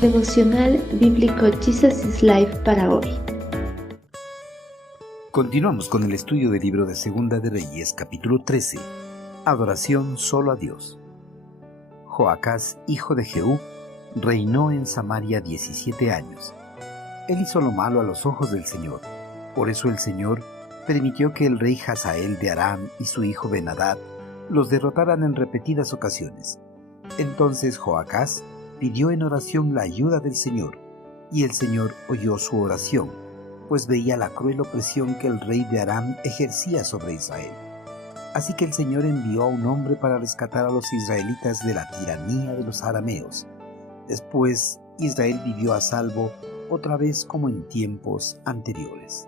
Devocional Bíblico Jesus is Life para hoy. Continuamos con el estudio del libro de Segunda de Reyes, capítulo 13. Adoración solo a Dios. Joacás, hijo de Jehú, reinó en Samaria 17 años. Él hizo lo malo a los ojos del Señor. Por eso el Señor permitió que el rey Hazael de Aram y su hijo Ben-Hadad los derrotaran en repetidas ocasiones. Entonces Joacás pidió en oración la ayuda del Señor, y el Señor oyó su oración, pues veía la cruel opresión que el rey de Aram ejercía sobre Israel. Así que el Señor envió a un hombre para rescatar a los israelitas de la tiranía de los arameos. Después Israel vivió a salvo otra vez como en tiempos anteriores.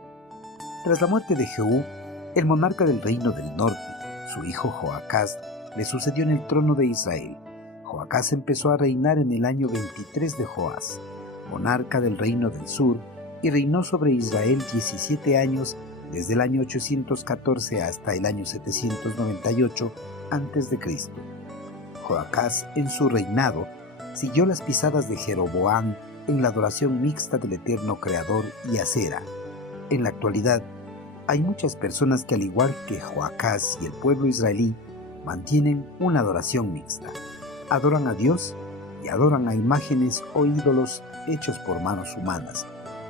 Tras la muerte de Jehú, el monarca del reino del norte, su hijo Joacás le sucedió en el trono de Israel. Joacás empezó a reinar en el año 23 de Joás, monarca del reino del sur, y reinó sobre Israel 17 años, desde el año 814 hasta el año 798 a.C. Joacás, en su reinado, siguió las pisadas de Jeroboam en la adoración mixta del eterno Creador y Acera. En la actualidad, hay muchas personas que, al igual que Joacás y el pueblo israelí, mantienen una adoración mixta. Adoran a Dios y adoran a imágenes o ídolos hechos por manos humanas,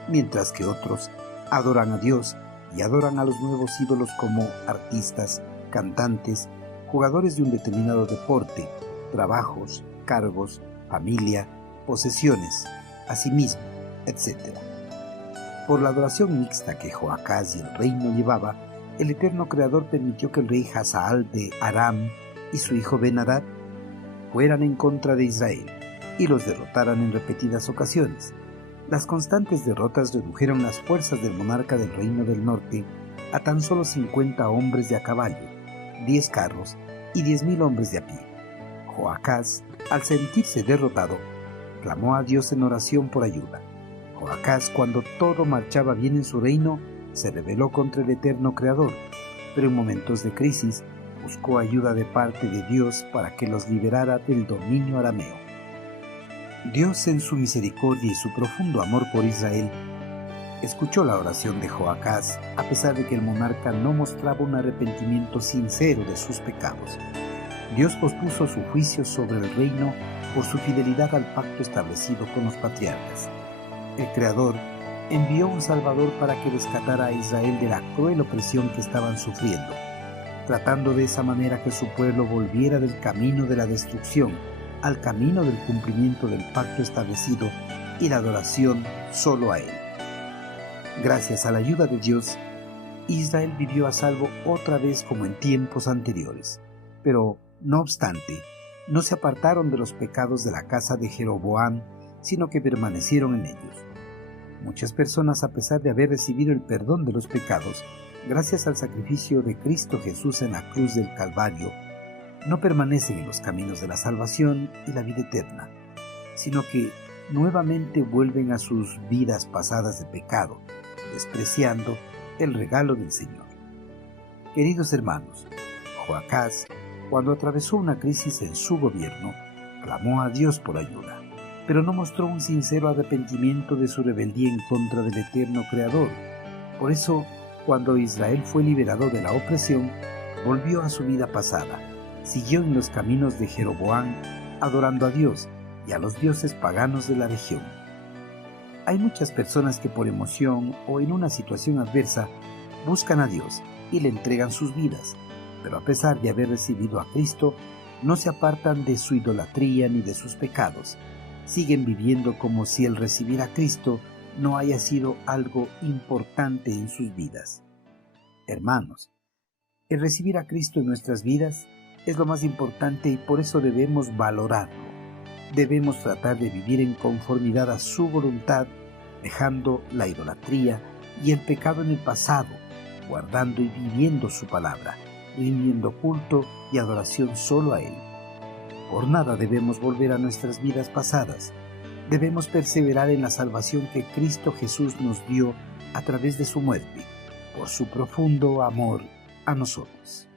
mientras que otros adoran a Dios y adoran a los nuevos ídolos como artistas, cantantes, jugadores de un determinado deporte, trabajos, cargos, familia, posesiones, asimismo, etc. Por la adoración mixta que Joacás y el reino llevaba, el eterno Creador permitió que el rey Hazael de Aram y su hijo Ben-Hadad fueran en contra de Israel y los derrotaran en repetidas ocasiones. Las constantes derrotas redujeron las fuerzas del monarca del reino del norte a tan solo 50 hombres de a caballo, 10 carros y 10,000 hombres de a pie. Joacás, al sentirse derrotado, clamó a Dios en oración por ayuda. Joacás, cuando todo marchaba bien en su reino, se rebeló contra el eterno Creador, pero en momentos de crisis buscó ayuda de parte de Dios para que los liberara del dominio arameo. Dios, en su misericordia y su profundo amor por Israel, escuchó la oración de Joacás, a pesar de que el monarca no mostraba un arrepentimiento sincero de sus pecados. Dios pospuso su juicio sobre el reino por su fidelidad al pacto establecido con los patriarcas. El Creador envió un Salvador para que rescatara a Israel de la cruel opresión que estaban sufriendo, tratando de esa manera que su pueblo volviera del camino de la destrucción al camino del cumplimiento del pacto establecido y la adoración solo a Él. Gracias a la ayuda de Dios, Israel vivió a salvo otra vez como en tiempos anteriores. Pero, no obstante, no se apartaron de los pecados de la casa de Jeroboam, sino que permanecieron en ellos. Muchas personas, a pesar de haber recibido el perdón de los pecados, gracias al sacrificio de Cristo Jesús en la cruz del Calvario, no permanecen en los caminos de la salvación y la vida eterna, sino que nuevamente vuelven a sus vidas pasadas de pecado, despreciando el regalo del Señor. Queridos hermanos, Joacás, cuando atravesó una crisis en su gobierno, clamó a Dios por ayuda, pero no mostró un sincero arrepentimiento de su rebeldía en contra del eterno Creador. Por eso, cuando Israel fue liberado de la opresión, volvió a su vida pasada, siguió en los caminos de Jeroboam, adorando a Dios y a los dioses paganos de la región. Hay muchas personas que por emoción o en una situación adversa buscan a Dios y le entregan sus vidas, pero a pesar de haber recibido a Cristo, no se apartan de su idolatría ni de sus pecados. Siguen viviendo como si el recibir a Cristo no haya sido algo importante en sus vidas. Hermanos, el recibir a Cristo en nuestras vidas es lo más importante y por eso debemos valorarlo. Debemos tratar de vivir en conformidad a su voluntad, dejando la idolatría y el pecado en el pasado, guardando y viviendo su palabra, rindiendo culto y adoración solo a Él. Por nada debemos volver a nuestras vidas pasadas. Debemos perseverar en la salvación que Cristo Jesús nos dio a través de su muerte, por su profundo amor a nosotros.